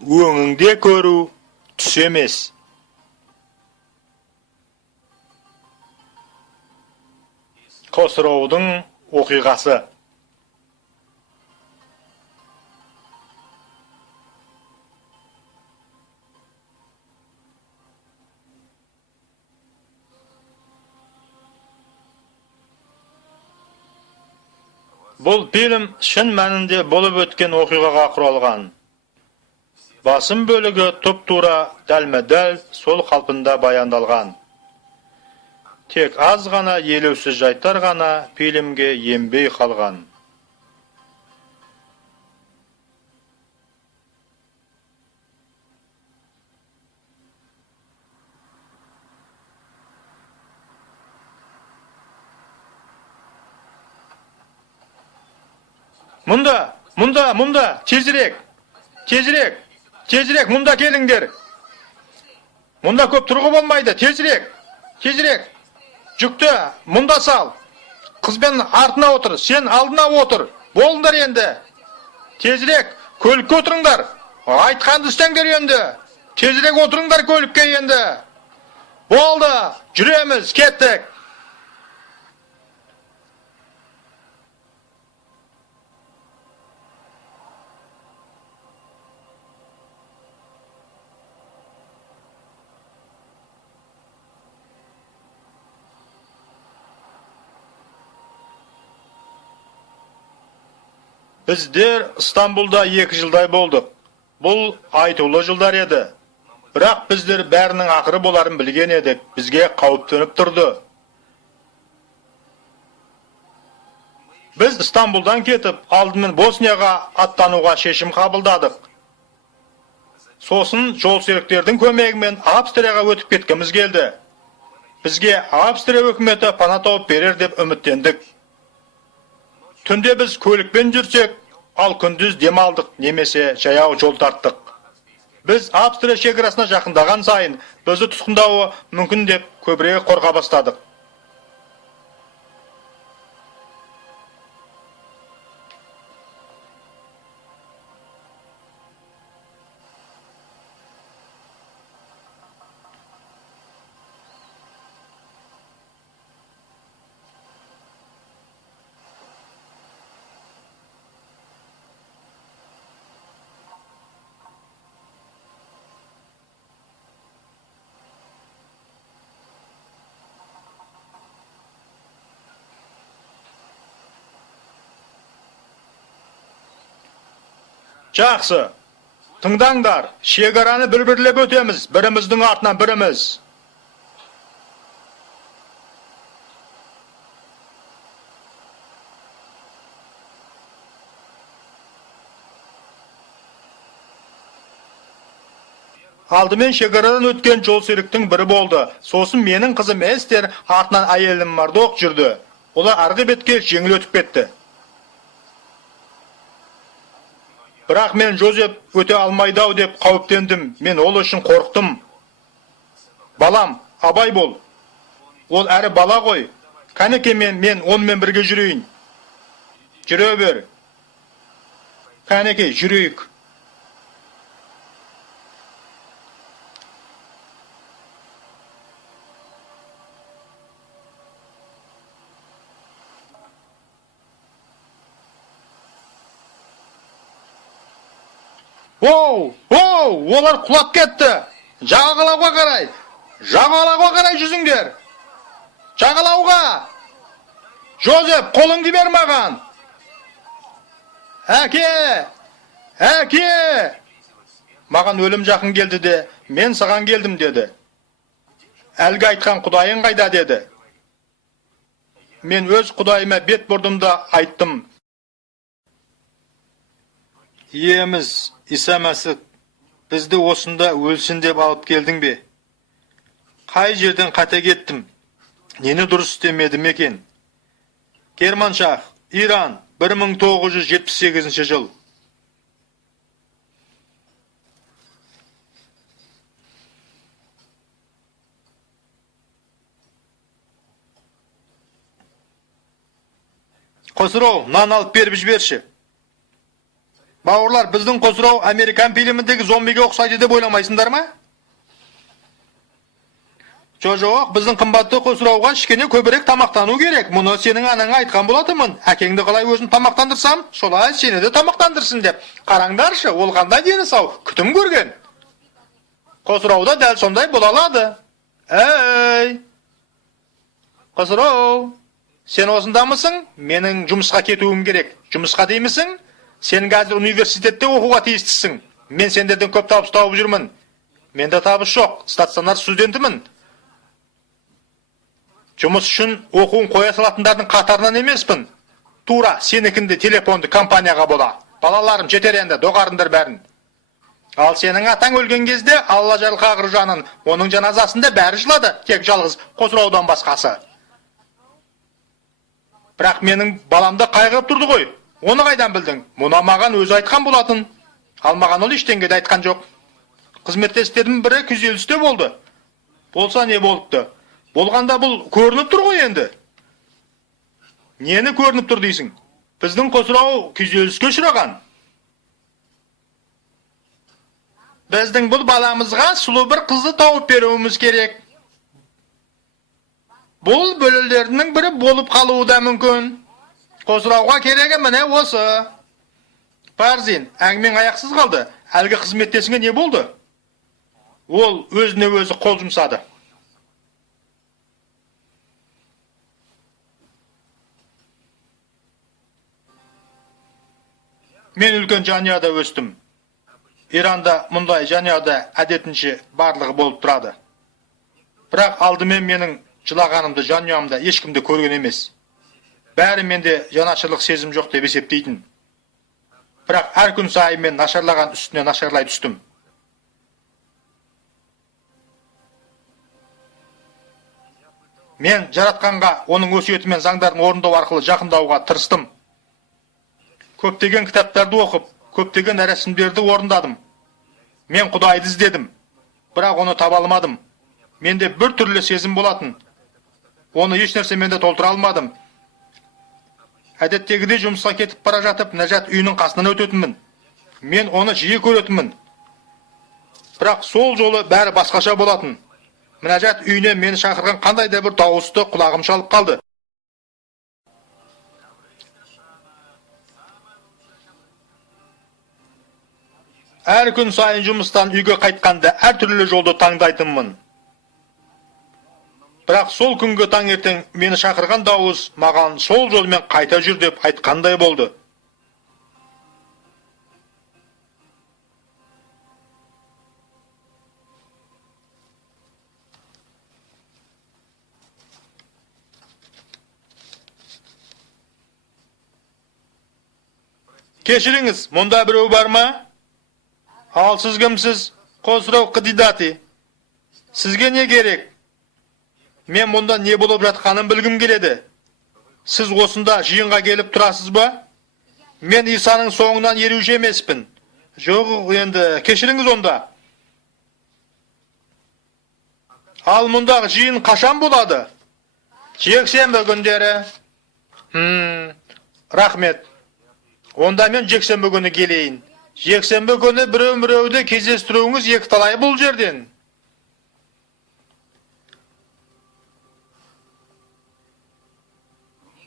өңіңде көру түс емес. Қосыраудың оқиғасы. Бұл фильм шын мәнінде болып өткен оқиғаға құралған. Басым бөлігі тұп-тура дәлме-дәл сол қалпында баяндалған. Тек аз ғана елеусіз жайттар ғана фильмге енбей қалған. Мұнда, тезірек, мұнда келіңдер. Мұнда көп тұрғы болмайды, тезірек. Жүкті, мұнда сал. Қызбен артына отыр, сен алдына отыр. Болыңдар енді. Тезірек, көлікке отырыңдар. Айтқанды істеңдер енді. Тезірек отырыңдар көлікке енді. Болды, жүреміз, кеттік. Біздер Стамбулда 2 жылдай болдық. Бұл айтулы жылдар еді. Бірақ біздер бәрінің ақыры боларын білген едік. Бізге қауіп төніп тұрды. Біз Стамбулдан кетіп, алдымен Боснияға аттануға шешім қабылдадық. Сосын жолсеріктердің көмегімен Австрияға өтіп кеткіміз келді. Бізге Австрия өкіметі пана тауып берер деп үміттендік. Түнде біз көлікпен жүрсек, ал күндіз демалдық немесе жаяу жол тарттық. Біз Австрия шекарасына жақындаған сайын, бізді тұтқындауы мүмкін деп көбірек қорқа бастадық. Жақсы, тыңдаңдар, шекараны бір-бірлеп өтеміз, біріміздің артынан біріміз. Алдымен шекарадан өткен жолсеріктің бірі болды. Сосын менің қызым Эстер артынан әйелім Мардок жүрді. Олар арғы бетке жеңіл өтіп кетті. Бірақ мен Жозеп өте алмайдау деп қауіптендім. Мен ол үшін қорықтым. Балам, абай бол. Ол әрі бала ғой. Кәнеке мен онымен бірге жүрейін. Жүре бер. Кәнеке, жүрейік. Олар құлап кетті. Жағалауға қарай жүзіңдер. Жағалауға. Жозеп, қолыңды бер маған. Әке. Маған өлім жақын келді де, мен саған келдім деді. Әлгі айтқан құдайың қайда деді. Мен өз құдайыма бет бұрдым да айттым. Иеміз, Иса Мәсіх, бізді осында өлсін деп алып келдің бе? Қай жерден қате кеттім? Нені дұрыс істемедім екен? Керманшах, Иран, 1978 жыл. Қосырау, нан алып беріп жіберші. Bauırlar, bizden Kosrov Amerikan filmindeki zombiga oqsaydı deb o'ylamaysiңдар mı? Çocuq, bizden kımbatlı Kosrovga şikene köberek tamaqtanu gerek. Bunu senin anana aytkan bolatımın. Akengdi qalay özün tamaqtandırsam, şolay seni de tamaqtandırsın dep. Qarаңдаршы, ол qanday deni sağ, kütüm görgen. Kosrovda däl sonday bolaladı. Ey! Kosrov, sen osunda mısın? Menin jumuşqa ketüüm gerek. Jumuşqa deymisin? Sen gazir üniversitette okuğa tiyistisin. Men senderden köp tabış taup жүрмін. Mende tabış yok. Statsionar studentimin. Жұмыс үшін оқуын қоя салатындардың қатарынан емеспін. Тура сенікінде телефонды компанияға бола. Балаларым жетер енді, доғарындар бәрін. Ал сенің атаң өлген кезде Алла Жарылқағыр жанын, оның жаназасында бәрі жылады, тек жалғыз Қосыраудан басқасы. Бірақ менің баламды қайғырып тұрды ғой. Оны қайдан білдің? Мұна маған өзі айтқан болатын. Ал маған ол ештеңе де айтқан жоқ. Қызметтестердің бірі күйзелісте болды. Болса не болыпты? Болғанда бұл көрініп тұр ғой енді. Нені көрініп тұр дейсің? Біздің Қосырау күйзеліске ұшыраған. Біздің бұл баламызға сұлу бір қызды тауып беруіміз керек. Бұл бөлелерінің бірі болып қалуы да мүмкін. Қосырауға керегі міне осы. Парзин, әңгімен аяқсыз қалды. Әлгі қызметтесіңе не болды? Ол өзіне өзі қол жұмсады. Мен үлкен жанұяда өстім. Иранда мұндай жанұяда әдетінше барлығы болып тұрады. Бірақ алдымен менің жылағанымды жанұямда ешкімді көрген емес. Бәрі менде жанашырлық сезім жоқ деп есептейтін. Бірақ әр күн сайын мен нашарлаған үстіне нашарлай түстім. Мен жаратқанға оның өсиеті мен заңдарын орындау арқылы жақындауға тырыстым. Көптеген кітаптарды оқып, көптеген рәсімдерді орындадым. Мен Құдайды іздедім, бірақ оны таба алмадым. Менде бір түрлі сезім болатын. Оны еш нәрсемен де толтыра алмадым. Әдеттегідей жұмысқа кетіп бара жатып, Нәжат үйінің қасынан өтетінмін. Мен оны жиі көретінмін. Бірақ сол жолы бәрі басқаша болатын. Нәжат үйіне мені шақырған қандай да бір дауысты құлағым шалып қалды. Әр күн сайын жұмыстан үйге қайтқанда әр түрлі жолды таңдайтынмын. Бірақ сол күнгі таңертең мені шақырған дауыс маған сол жолмен қайта жүр деп айтқандай болды. Кешіріңіз, мұнда біреу бар ма? Ал сіз кімсіз? Қосырау Қидидати. Сізге не керек? Мен мұнда не болып жатқанын білгім келеді. Сіз осында жиынға келіп тұрасыз ба? Мен Исаның соңынан еруші емеспін. Жоқ, енді кешіріңіз онда. Ал мұндағы жиын қашан болады? Жексенбі күндері. Рахмет. Онда мен жексенбі күні келейін. Жексенбі күні біреу-біреуді кездестіруіңіз екіталай бұл жерден.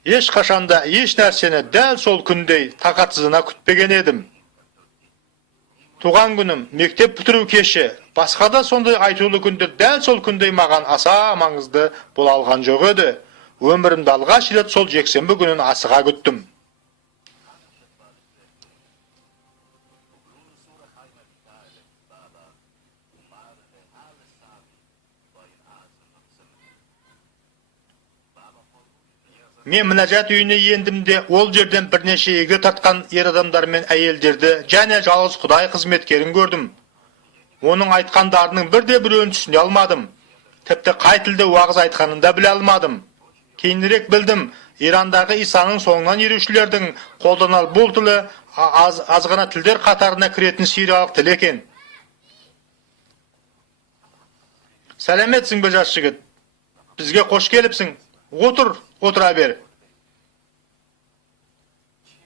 Еш қашанда еш нәрсені дәл сол күндей тақатсызына күтпеген едім. Туған күнім, мектеп бітіру кеші, басқа да сондай айтулы күндер дәл сол күндей маған аса маңызды бола алған жоқ еді. Өмірімді алғаш рет сол жексенбі күнін асыға күттім. Мен Мінәжат үйіне ендімде ол жерден бірнеше егі тартқан ер адамдар мен әйелдерді және жалғыз Құдай қызметкерін көрдім. Оның айтқандарының бірде біреуін түсіне алмадым. Тіпті қай тілде уағыз айтқанын да біле алмадым. Кейінірек білдім, Ирандағы Исаның соңынан ерушілердің қолданар бұл тілі азғана тілдер қатарына кіретін сириялық тіл екен. Сәлеметсің бе жас жігіт? Бізге қош келіпсің. Отыра бер.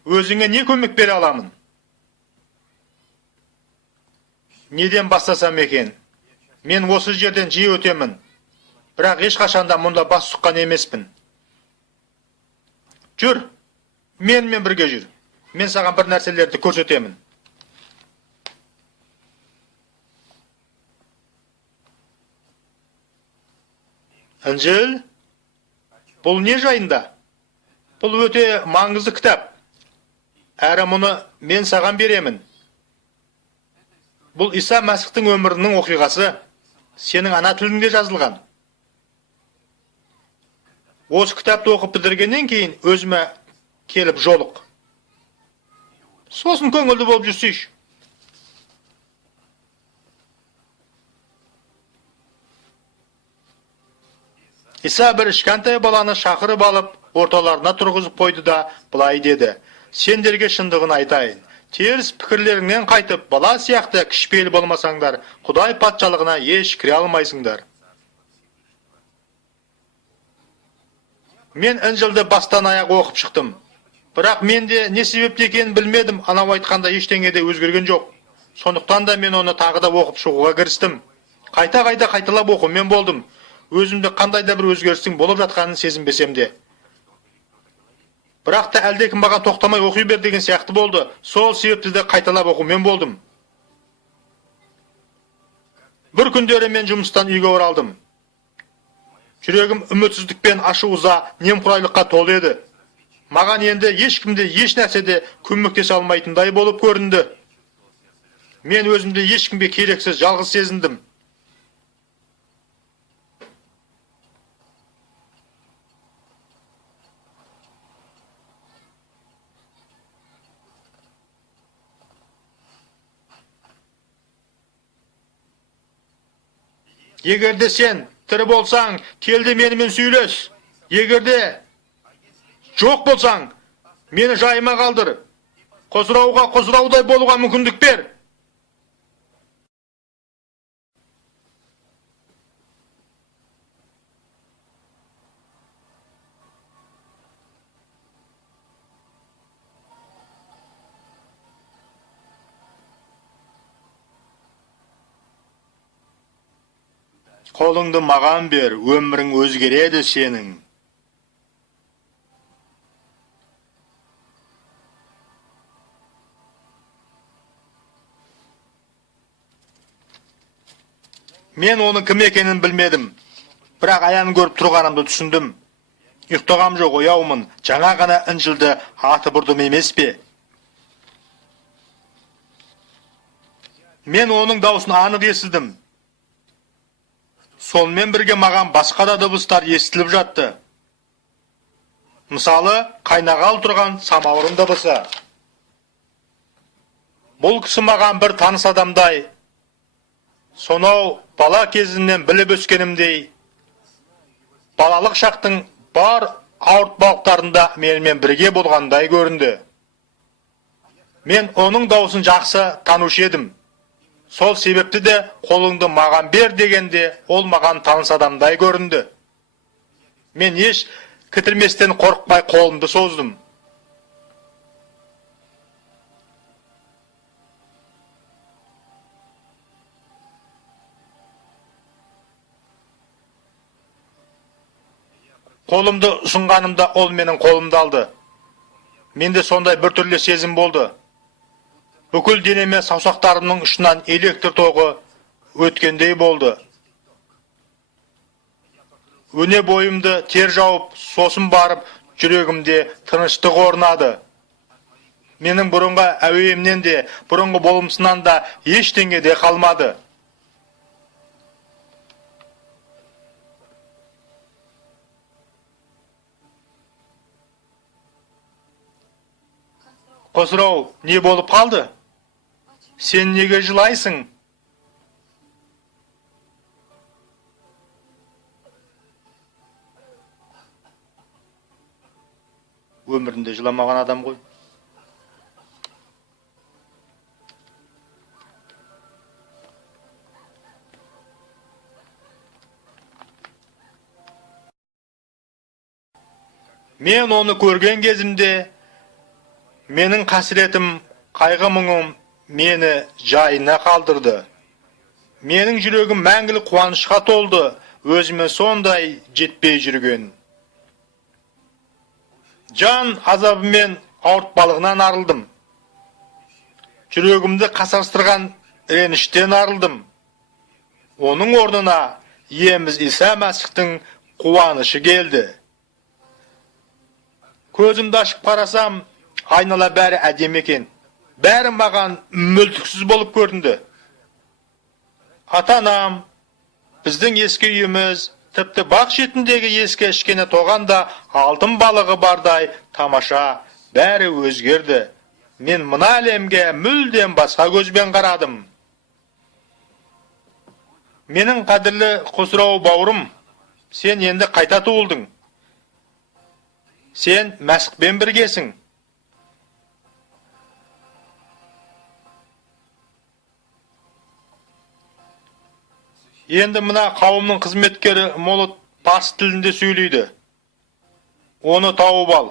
Өзіңе не көмек бере аламын? Неден бастасам екен? Мен осы жерден жиі өтемін. Бірақ ешқашанда мұнда бас сұққан емеспін. Жүр, менімен бірге жүр. Мен саған бір нәрселерді көрсетемін. Інжіл? Бұл не жайында? Бұл өте маңызды кітап. Әрі мұны мен саған беремін. Бұл Иса Мәсіхтің өмірінің оқиғасы сенің ана тіліңде жазылған. Осы кітапты оқып бітіргеннен кейін өзіме келіп жолық. Сосын көңілді болып жүрсейші. Иса бір кішкентай баланы шақырып алып, орталарына тұрғызып қойды да былай деді: сендерге шындығын айтайын. Теріс пікірлеріңнен қайтып, бала сияқты кішіпейіл болмасаңдар, Құдай патшалығына еш кіре алмайсыңдар. Мен Інжілді бастан аяқ оқып шықтым. Бірақ менде не себепті екенін білмедім, анау айтқанда ештеңе де өзгерген жоқ. Сондықтан да мен оны тағы да оқып шығуға кірістім. Қайта-қайта қайталап оқумен болдым. Өзімді қандай да бір өзгерістің болып жатқанын сезінбесем де. Бірақ та әлдекім маған тоқтамай оқи бер деген сияқты болды. Сол себепті де қайталап оқумен болдым. Бір күндері мен жұмыстан үйге оралдым. Жүрегім үмітсіздікпен, ашу-ыза, немқұрайлыққа толы еді. Маған енді ешкімде, еш нәрседе көмектесе алмайтындай болып көрінді. Мен өзімді ешкімге керексіз, жалғыз сезіндім. Егерде сен тірі болсаң, келді менімен сөйлес. Егерде жоқ болсаң, мені жайыма қалдыр. Қозырауға қозыраудай болуға мүмкіндік бер. Қолыңды маған бер, өмірің өзгереді сенің. Мен оның кім екенін білмедім. Бірақ аян көріп тұрғанымды түсіндім. Ұйықтағам жоқ, ояумын. Жаңа ғана Інжілді атып ұрдым емес пе? Мен оның даусын анық естідім. Сонымен бірге маған басқа да дыбыстар естіліп жатты. Мысалы, қайнағалы тұрған самауырын дыбысы. Бұл кісі маған бір таныс адамдай, сонау бала кезінен біліп өскенімдей, балалық шақтың бар ауыртпалықтарында менімен бірге болғандай көрінді. Мен оның даусын жақсы танушы едім. Сол себепті де қолыңды маған бер дегенде ол маған таныс адамдай көрінді. Мен еш кідірместен қорықпай қолымды создым. Қолымды ұсынғанымда ол менің қолымды алды. Менде сондай бір түрлі сезім болды. Бүкіл денеме саусақтарымның ұшынан электр тоғы өткендей болды. Өне бойымды тер жауып, сосын барып, жүрегімде тыныштық орнады. Менің бұрынғы әуейімнен де, бұрынғы болымсынан да ештеңе де қалмады. Қозырау, не болып қалды? Сен неге жылайсың? Өмірінде жыламаған адам ғой. Мен оны көрген кезімде, менің қасіретім, қайғы мұңым мені жайына қалдырды. Mening yüregim mängili kuanışqa toldy, özüme sonday jetpey jürgen. Can azabымен awurtbalygyndan arıldım. Yüregimdi kasarstırgan renişten arıldım. Onun ornuna Yemiz İsa Mesih'tin kuvanışı geldi. Közümde açıp qarasam, aynala bäri ädem eken. Bäri magan mültüksüz bolup göründü. Atanam, bizden eski üyümüz, tipti bak şetindegi eski eşkene toganda altın balığı barday tamaşa bäri özgerdi. Men mına alemge müldem başka gözben qaradım. Menin qadirli Kusraw bawrym, sen endi qayta tuğuldun. Sen Mesihben birgesiň. Endi mına kavumның hizmetkeri Molut bas tilinde söyleydi. Onu taup al.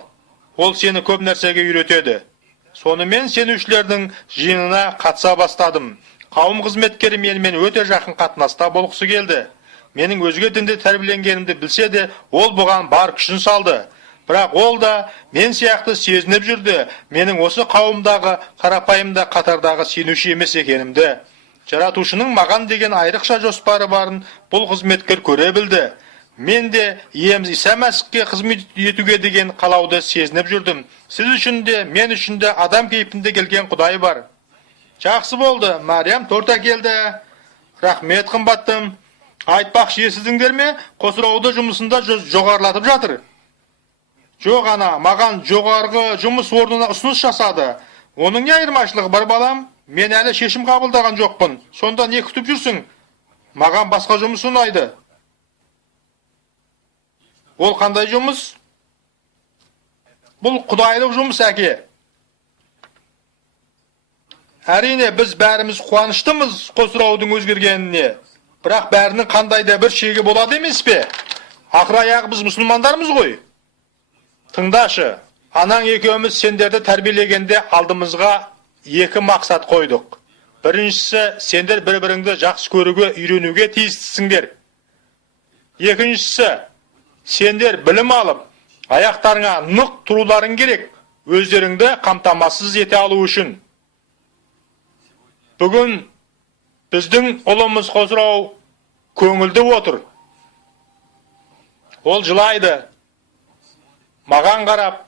Ol seni köp nersege üretedi. Sonu men sen üçlerдің jynyna katsa bastadım. Kavum hizmetkeri men öte jakyn katnasta bolgusu geldi. Mening özge dinde terbilengenimdi bilse de ol bugan bar күшін saldı. Birak ol da men siyaktı sezinip жүрdi. Mening осы kavumdağı karapayımda katardağı senüşi emes ekenimdi. Жаратушының маған деген айрықша жоспары барын бұл қызметкер көре білді. Мен де Иеміз Иса Мәсихке қызмет етуге деген қалауды сезініп жүрдім. Сіз үшін де, мен үшін де адам кейпінде келген Құдай бар. Жақсы болды, Мариям торта келді. Рахмет қымбаттым. Айтпақ жесіздіңдер ме? Қосырауды жұмысында жоғарылатып жатыр. Жоқ ана, маған жоғарғы жұмыс орнына ұсыныс жасады. Оның не айырмашылығы бар балам? Мен әлі шешім қабылдаған жоқпын. Сонда не күтіп жүрсің? Маған басқа жұмыс ұнайды. Ол қандай жұмыс? Бұл құдайлық жұмыс әке. Әрине біз бәріміз қуаныштымыз Қосыраудың өзгергеніне. Бірақ бәрінің қандай да бір шегі болады емес пе? Ақыр аяғы біз мұсылмандармыз ғой. Тыңдашы, анаң екеуміз сендерді тәрбиелегенде алдымызға екі мақсат қойдық. Біріншісі, сендер бір-біріңді жақсы көруге, үйренуге тиістісіңдер. Екіншісі, сендер білім алып, аяқтарыңа нық тұруларың керек, өздеріңді қамтамасыз ете алу үшін. Бүгін біздің ұлымыз Қосырау көңілді отыр. Ол жылайды. Маған қарап,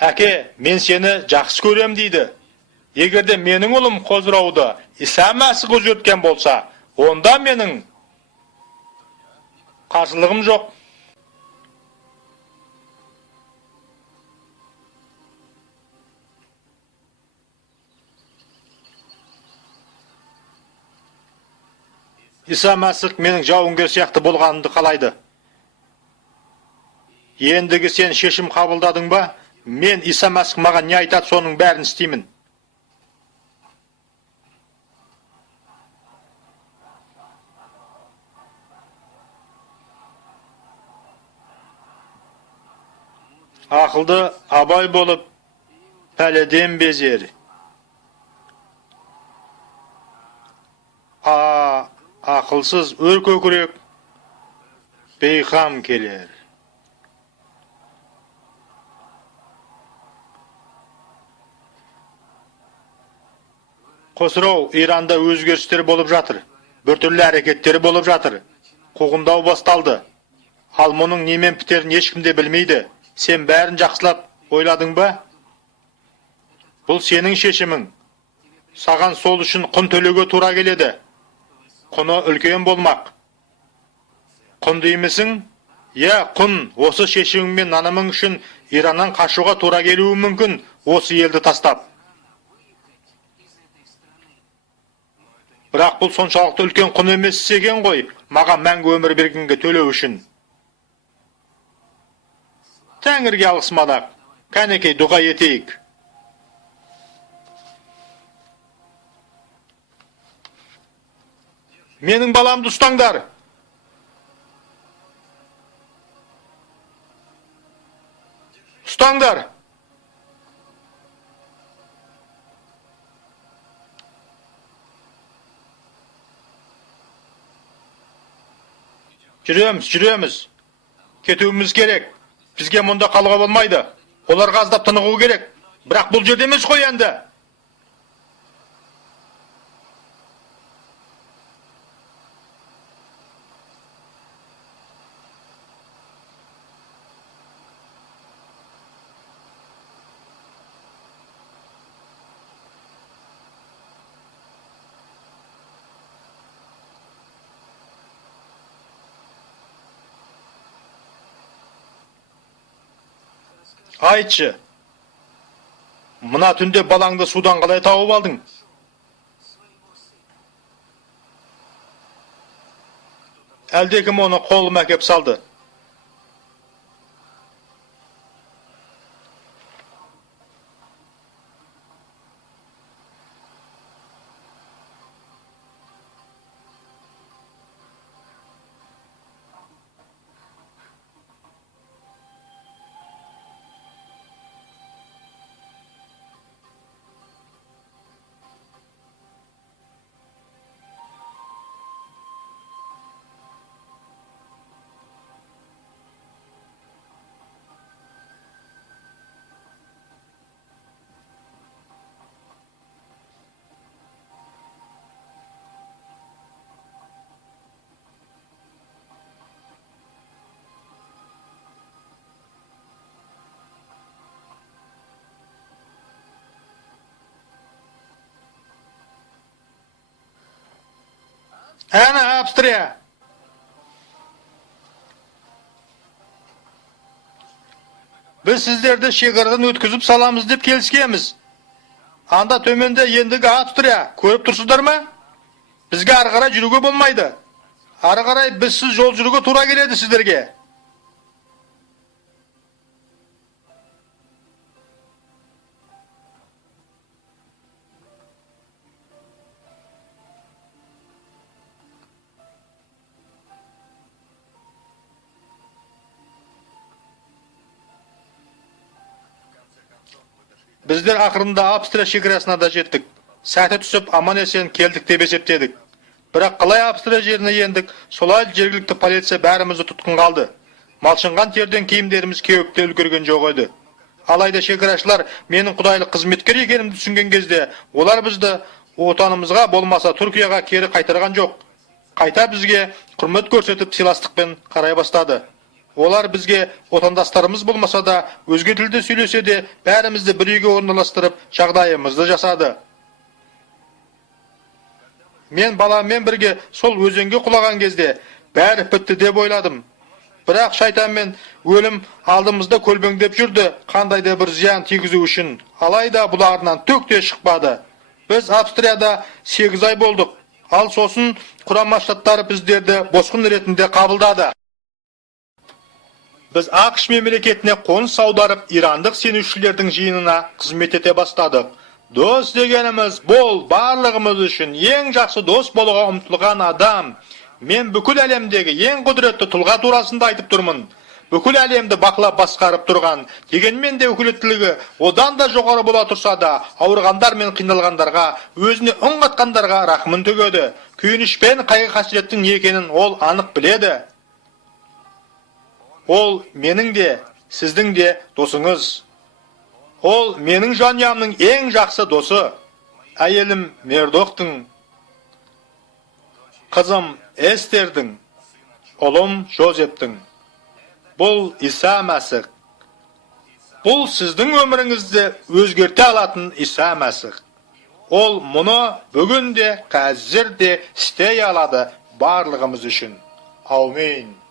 әке, мен сені жақсы көрем дейді. Егерде менің ұлым Қосырауды Иса Мәсіх өзгерткен болса, онда менің қарсылығым жоқ. Иса Мәсіх менің жауынгер сияқты болғанымды қалайды. Ендігі сен шешім қабылдадың ба? Мен Иса Мәсіх маған не айтады, соның бәрін істеймін. Ақылды абай болып, пәледен безер. Ақылсыз өр көкірек бейқам келер. Қосырау Иранда өзгерістер болып жатыр. Біртүрлі әрекеттері болып жатыр. Қуғындау басталды. Ал мұның немен бітерін ешкімде білмейді. Сен бәрін жақсылап ойладың ба? Бұл сенің шешімің. Саған сол үшін құн төлеуге тура келеді. Құны үлкен болмақ. Құн деймісің? Я, құн, осы шешіміңмен нанымың үшін Ираннан қашуға тура келуі мүмкін, осы елді тастап. Бірақ бұл соншалықты үлкен құн емес сеген ғой, маған мәңгі өмір бергенге төлеу үшін. Тәңірге алғысмадақ, кәнекей дұға етейік. Менің баламды ұстаңдар. Ұстаңдар. Жүрөмүз. Кетүүбүз керек. Бизге мында калууга болмайды. Оларга аздап тыныгуу керек. Бирок бул жерде эмес кой энди. Айтчы. Мына түнде балаңды судан қалай тауып алдың? Әлдекім оны қолыма әкеп салды. Ana Avstriya. Biz sizlerdi şegaradan ötküzüp salamız dep kelishganmiz. Anda tömende endigi Avstriya ko'rib tursizlarmi? Bizga ары қарай жүруге болмайды. Ары қарай bizsiz жол жүруге тура келеді sizlerге. Bizler ақырында Avstriya шекарасына да жеттік. Сәті түсіп аман есен келдік деп есептедік. Бірақ қалай Avstriya жеріне ендік, солай жергілікті полиция бәрімізді тұтқынға алды. Малшынған терден киімдеріміз кеуіпте үлгерген жоқ еді. Алайда шекарашылар менің құдайлық қызметкер екенімді түсінген кезде, олар бізді отанымызға болмаса Түркияға кері қайтарған жоқ. Қайта бізге құрмет көрсетіп сыйластықпен қарай бастады. Олар бізге отандастарымыз болмаса да, өзге тілде сөйлесе де, бәрімізді бір үйге орналастырып, жағдайымызды жасады. Мен баламмен бірге сол өзенге құлаған кезде, бәрі бітті деп ойладым. Бірақ шайтанмен өлім алдымызда көлбеңдеп жүрді, қандай да бір зиян тигізу үшін. Алайда бұларынан түк те шықпады. Біз Австрияда 8 ай болдық. Ал сосын Құрама Штаттары біздерді босқын ретінде қабылдады. Біз ақш мемлекетіне қоныс аударып, ирандық сенушілердің жиынына қызмет ете бастадық. Дос дегеніміз бұл барлығымыз үшін ең жақсы дос болуға ұмтылған адам. Мен бүкіл әлемдегі ең құдіретті тұлға турасында айтып тұрмын. Бүкіл әлемді бақылап басқарып тұрған, дегенмен де өкілеттілігі одан да жоғары бола тұрса да, ауырғандар мен қиналғандарға, өзіне үн қатқандарға рахмын төгеді. Күйініш пен қайғы қасіреттің не екенін ол анық біледі. Ол менің де, сіздің де досыңыз. Ол менің жанұямның ең жақсы досы. Әйелім Мердоқтың, қызым Эстердің, ұлым Жозептің. Бұл Иса Мәсіх. Бұл сіздің өміріңізді өзгерте алатын Иса Мәсіх. Ол мұны бүгін де, қазір де істей алады барлығымыз үшін. Аумин.